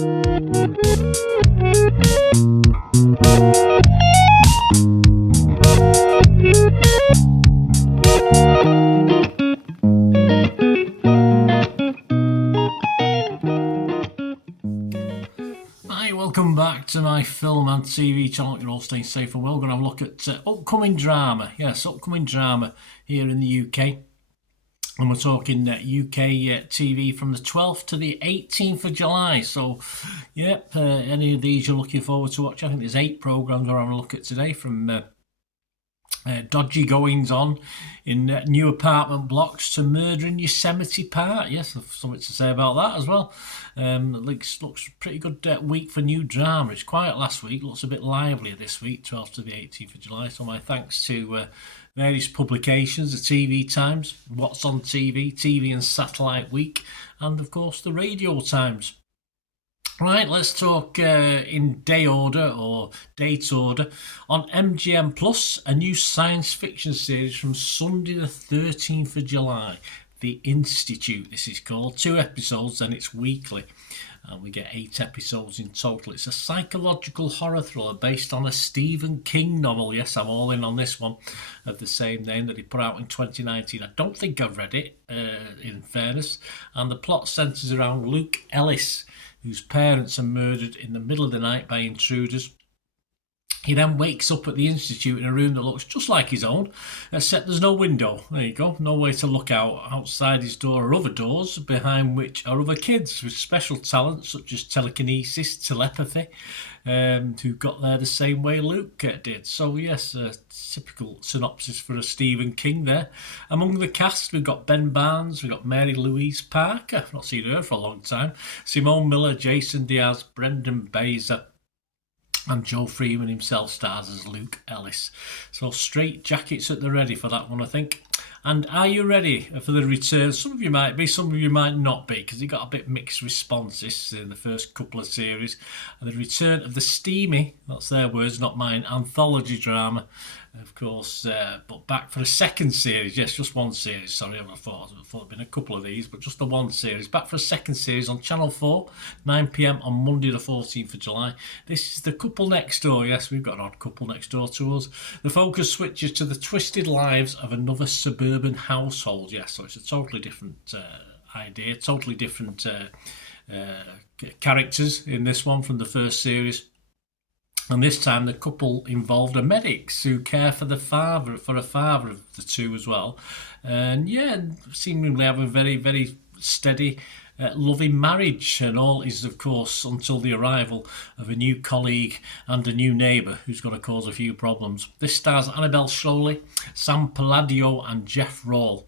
Welcome back to my film and TV channel. You're all staying safe and well. We're going to have a look at upcoming drama. Yes, upcoming drama here in the UK. And we're talking UK TV from the 12th to the 18th of July. So, yep, any of these you're looking forward to watch. I think there's 8 programmes we're having a look at today, from dodgy goings on in new apartment blocks to murder in Yosemite Park. Yes, I've something to say about that as well. Looks pretty good week for new drama. It's quiet last week, looks a bit livelier this week, 12th to the 18th of July. So my thanks to various publications, the TV Times, What's on TV, TV and Satellite Week, and of course the Radio Times. Right, let's talk in day order or date order. On MGM Plus, a new science fiction series from Sunday the 13th of July. The Institute, this is called. 2 episodes and it's weekly. And we get 8 episodes in total. It's a psychological horror thriller based on a Stephen King novel. Yes, I'm all in on this one, of the same name that he put out in 2019. I don't think I've read it, in fairness. And the plot centres around Luke Ellis, whose parents are murdered in the middle of the night by intruders. He then wakes up at the Institute in a room that looks just like his own, except there's no window. There you go, no way to look out. Outside his door are other doors, behind which are other kids with special talents such as telekinesis, telepathy, who got there the same way Luke did. So yes, a typical synopsis for a Stephen King there. Among the cast, we've got Ben Barnes, we've got Mary Louise Parker, I've not seen her for a long time, Simone Miller, Jason Diaz, Brendan Baser, and Joe Freeman himself stars as Luke Ellis. So straight jackets at the ready for that one, I think. And are you ready for the return? Some of you might be, some of you might not be, because he got a bit mixed responses in the first couple of series. And the return of the steamy, that's their words, not mine, anthology drama, of course, but back for the second series. Yes, just one series, sorry, I thought there'd been a couple of these, but just the one series. Back for a second series on Channel 4, 9 p.m. on Monday the 14th of July. This is The Couple Next Door. Yes, we've got an odd couple next door to us. The focus switches to the twisted lives of another suburban household. Yes, so it's a totally different idea, totally different characters in this one from the first series. And this time the couple involved are medics who care for a father of the two as well. And yeah, seemingly have a very, very steady, loving marriage. And all is, of course, until the arrival of a new colleague and a new neighbour who's going to cause a few problems. This stars Annabelle Scholey, Sam Palladio and Jeff Rawle.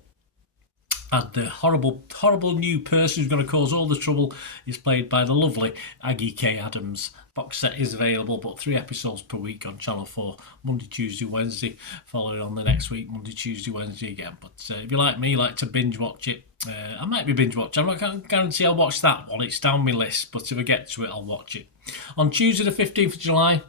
And the horrible new person who's going to cause all the trouble is played by the lovely Aggie K. Adams. Box set is available, but 3 episodes per week on Channel 4, Monday, Tuesday, Wednesday, following on the next week, Monday, Tuesday, Wednesday again. But if you like me, like to binge watch it, I might be binge watching. I can't guarantee I'll watch that one. It's down my list, but if I get to it, I'll watch it. On Tuesday the 15th of July,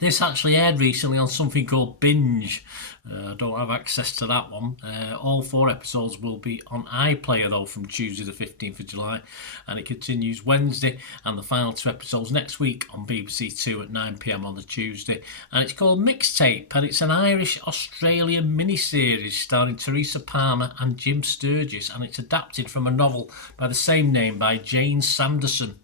this actually aired recently on something called Binge. I don't have access to that one. All 4 episodes will be on iPlayer though from Tuesday the 15th of July, and it continues Wednesday and the final 2 episodes next week on BBC 2 at 9 p.m. on the Tuesday. And it's called Mixtape, and it's an Irish-Australian miniseries starring Teresa Palmer and Jim Sturgis, and it's adapted from a novel by the same name by Jane Sanderson.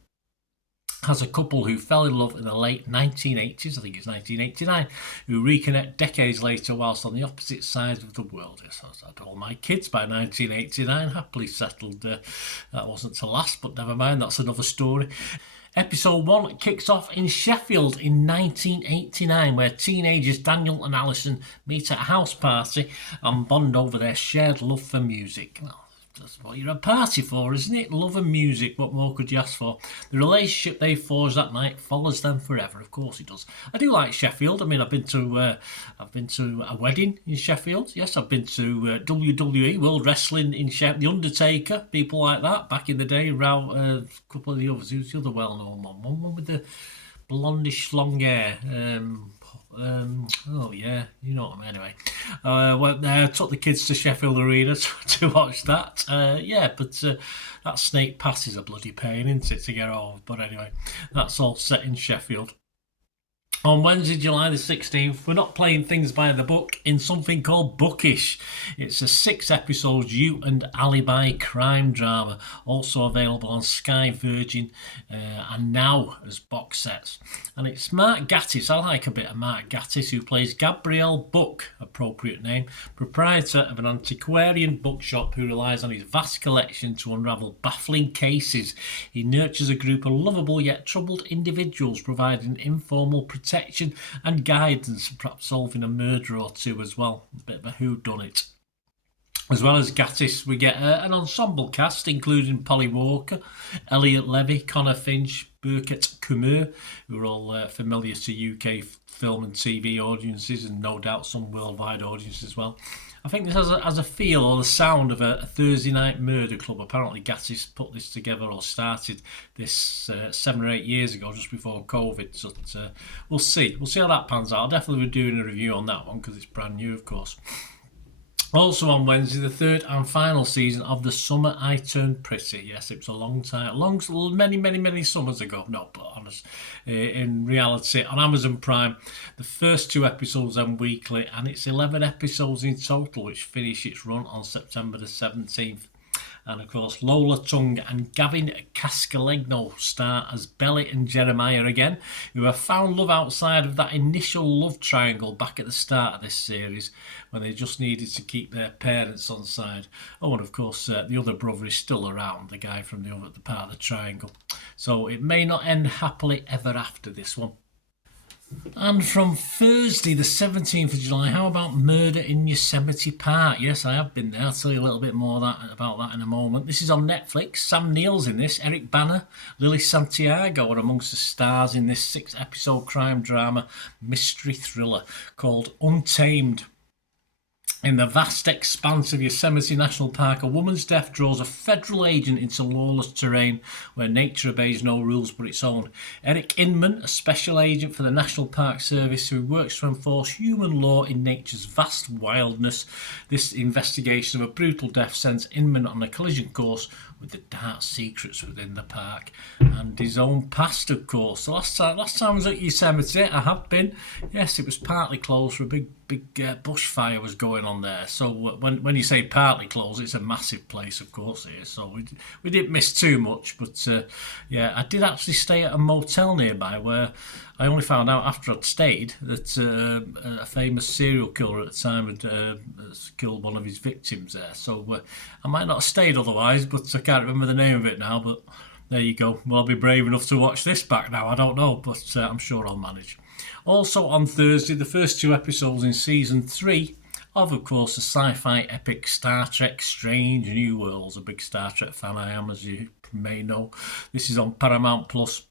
Has a couple who fell in love in the late 1980s, I think it's 1989, who reconnect decades later whilst on the opposite sides of the world. Yes, I had all my kids by 1989, happily settled. That wasn't to last, but never mind, that's another story. Episode 1 kicks off in Sheffield in 1989, where teenagers Daniel and Alison meet at a house party and bond over their shared love for music. Well, that's what you're a party for, isn't it? Love and music, what more could you ask for? The relationship they forge that night follows them forever. Of course it does. I do like Sheffield. I mean, I've been to a wedding in Sheffield. Yes, I've been to WWE, World Wrestling in Sheffield, The Undertaker, people like that back in the day. A couple of the others. Who's the other well-known one? One with the blondish long hair. Oh yeah, you know what I mean. Anyway, went there, took the kids to Sheffield Arena to watch that. Yeah, but that Snake Pass is a bloody pain, isn't it, to get over? But anyway, that's all set in Sheffield. On Wednesday, July the 16th, we're not playing things by the book in something called Bookish. It's a 6-episode You and Alibi crime drama, also available on Sky, Virgin, and now as box sets. And it's Mark Gatiss, I like a bit of Mark Gatiss, who plays Gabriel Buck, appropriate name, proprietor of an antiquarian bookshop who relies on his vast collection to unravel baffling cases. He nurtures a group of lovable yet troubled individuals, providing informal protection and guidance, perhaps solving a murder or two as well. A bit of a whodunit. As well as Gatiss, we get an ensemble cast, including Polly Walker, Elliot Levy, Connor Finch, Birket Kumur, who are all familiar to UK film and TV audiences, and no doubt some worldwide audiences as well. I think this has a feel or the sound of a Thursday night murder club. Apparently Gatiss put this together or started this 7 or 8 years ago, just before COVID. So we'll see. We'll see how that pans out. I'll definitely be doing a review on that one because it's brand new, of course. Also on Wednesday, the third and final season of The Summer I Turned Pretty. Yes, it was a long time, many summers ago. No, but honest, in reality, on Amazon Prime, the first 2 episodes end weekly, and it's 11 episodes in total, which finish its run on September the 17th. And of course, Lola Tung and Gavin Cascalegno star as Belly and Jeremiah again, who have found love outside of that initial love triangle back at the start of this series, when they just needed to keep their parents on side. Oh, and of course, the other brother is still around, the guy from the other part of the triangle. So it may not end happily ever after, this one. And from Thursday the 17th of July, how about Murder in Yosemite Park? Yes, I have been there. I'll tell you a little bit more about that in a moment. This is on Netflix. Sam Neill's in this. Eric Bana, Lily Santiago are amongst the stars in this 6-episode crime drama mystery thriller called Untamed. In the vast expanse of Yosemite National Park, a woman's death draws a federal agent into lawless terrain where nature obeys no rules but its own. Eric Inman, a special agent for the National Park Service who works to enforce human law in nature's vast wildness. This investigation of a brutal death sends Inman on a collision course with the dark secrets within the park and his own past, of course. The last time I was at Yosemite, I have been. Yes, it was partly closed for a big bushfire was going on there. So when you say partly closed, it's a massive place, of course it is. So we didn't miss too much, but yeah, I did actually stay at a motel nearby where I only found out after I'd stayed that a famous serial killer at the time had killed one of his victims there. So I might not have stayed otherwise, but I can't remember the name of it now. But there you go. Will I be brave enough to watch this back now? I don't know, but I'm sure I'll manage. Also on Thursday, the first 2 episodes in season 3 of course, the sci-fi epic Star Trek Strange New Worlds. A big Star Trek fan I am, as you may know. This is on Paramount Plus.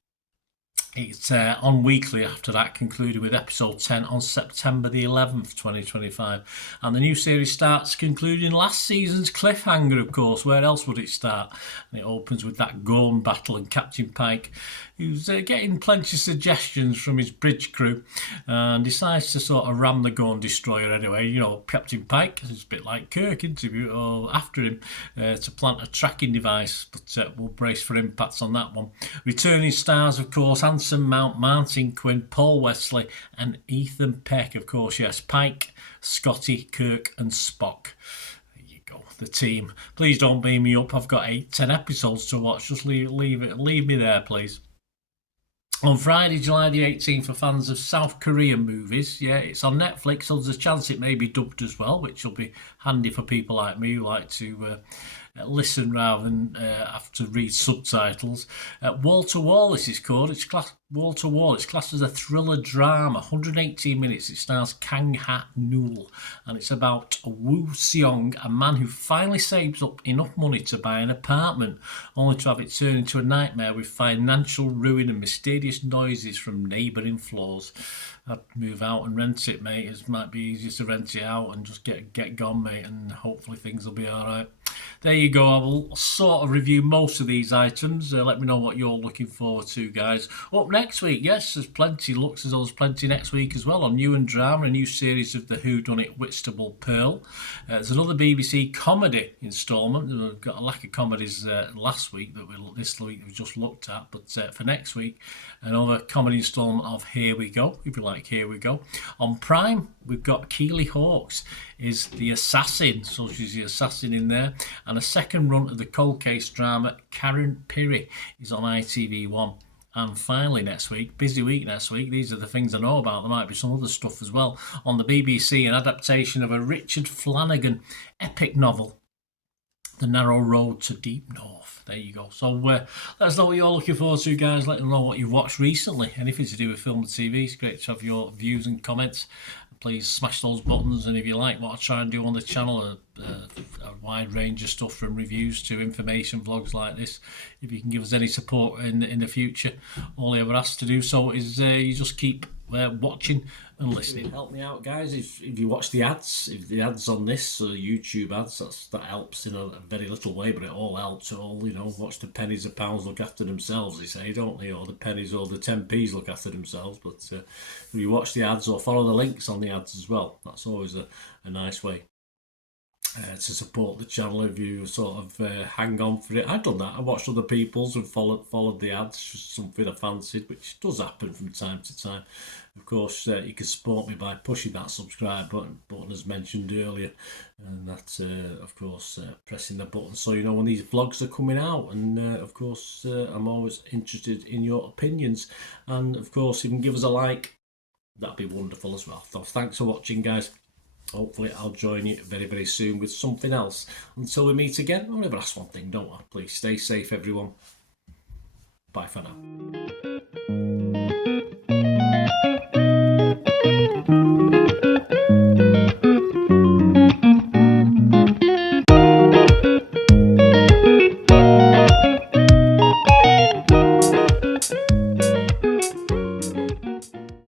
It's on weekly after that, concluded with episode 10 on September the 11th, 2025. And the new series starts concluding last season's cliffhanger, of course. Where else would it start? And it opens with that Gorn battle and Captain Pike, who's getting plenty of suggestions from his bridge crew and decides to sort of ram the Gorn destroyer anyway. You know, Captain Pike is a bit like Kirk, interview or after him to plant a tracking device, but we'll brace for impacts on that one. Returning stars, of course, Anson Mount, Martin Quinn, Paul Wesley and Ethan Peck, of course. Yes, Pike, Scotty, Kirk and Spock. The team. Please don't beam me up. I've got 10 episodes to watch. Just leave me there, please. On Friday, July the 18th, for fans of South Korean movies, yeah, it's on Netflix, so there's a chance it may be dubbed as well, which will be handy for people like me who like to listen rather than have to read subtitles. Wall to Wall, this is called. It's Wall to Wall. It's classed as a thriller drama. 118 minutes. It stars Kang Ha Neul, and it's about Woo Seong, a man who finally saves up enough money to buy an apartment, only to have it turn into a nightmare with financial ruin and mysterious noises from neighbouring floors. I'd move out and rent it, mate. It might be easier to rent it out and just get gone, mate, and hopefully things will be all right. there you go. I will sort of review most of these items. Let me know what you're looking forward to, guys. Up next week, yes, there's plenty. Looks as though there's plenty next week as well on New and Drama, a new series of the Whodunit Whitstable Pearl. There's another BBC comedy instalment. We've got a lack of comedies last week this week we just looked at, but for next week, another comedy instalment of Here We Go, if you like Here We Go. On Prime, we've got Keely Hawkes is the assassin, so she's the assassin in there, and a second run of the cold case drama Karen Pirie is on ITV1. And finally next week, busy week next week, these are the things I know about, there might be some other stuff as well, on the BBC, an adaptation of a Richard Flanagan epic novel, The Narrow Road to Deep North. There you go. So let us know what you're looking forward to, guys. Let us know what you've watched recently, anything to do with film and TV. It's great to have your views and comments. Please smash those buttons, and if you like what I try and do on the channel, a wide range of stuff from reviews to information vlogs like this, if you can give us any support in the future, all I ever ask to do so is you just keep watching and listening. Help me out, guys, if you watch the ads, if the ads on this YouTube ads, that helps in a very little way, but it all helps. It all, watch the pennies and pounds look after themselves, they say, don't they? Or the pennies or the 10p's look after themselves. But if you watch the ads or follow the links on the ads as well, that's always a nice way to support the channel. If you sort of hang on for it, I've done that. I watched other people's and followed the ads, just something I fancied, which does happen from time to time. Of course, you can support me by pushing that subscribe button as mentioned earlier, and that's of course pressing the button so you know when these vlogs are coming out. And of course I'm always interested in your opinions, and of course if you can give us a like, that'd be wonderful as well. So thanks for watching, guys. Hopefully I'll join you very, very soon with something else. Until we meet again, I'll never ask one thing, don't I? Please stay safe, everyone. Bye for now.